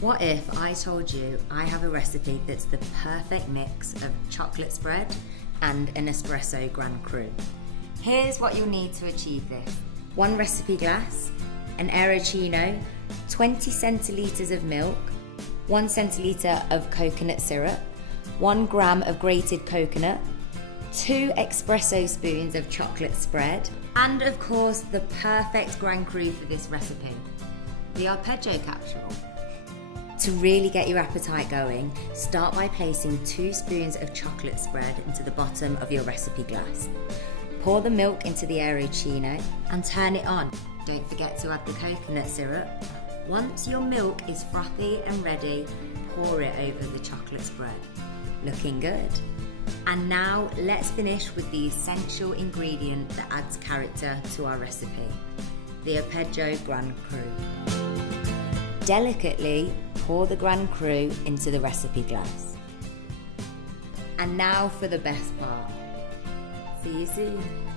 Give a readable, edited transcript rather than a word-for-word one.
What if I told you I have a recipe that's the perfect mix of chocolate spread and an Nespresso Grand Cru? Here's what you'll need to achieve this. 1 recipe glass, an Aeroccino, 20 centilitres of milk, 1 centilitre of coconut syrup, 1 gram of grated coconut, 2 espresso spoons of chocolate spread, and of course the perfect Grand Cru for this recipe, the arpeggio capsule. To really get your appetite going, start by placing 2 spoons of chocolate spread into the bottom of your recipe glass. Pour the milk into the Aeroccino and turn it on. Don't forget to add the coconut syrup. Once your milk is frothy and ready, pour it over the chocolate spread. Looking good. And now let's finish with the essential ingredient that adds character to our recipe, the arpeggio Grand Cru. Delicately pour the Grand Cru into the recipe glass. And now for the best part. See you soon.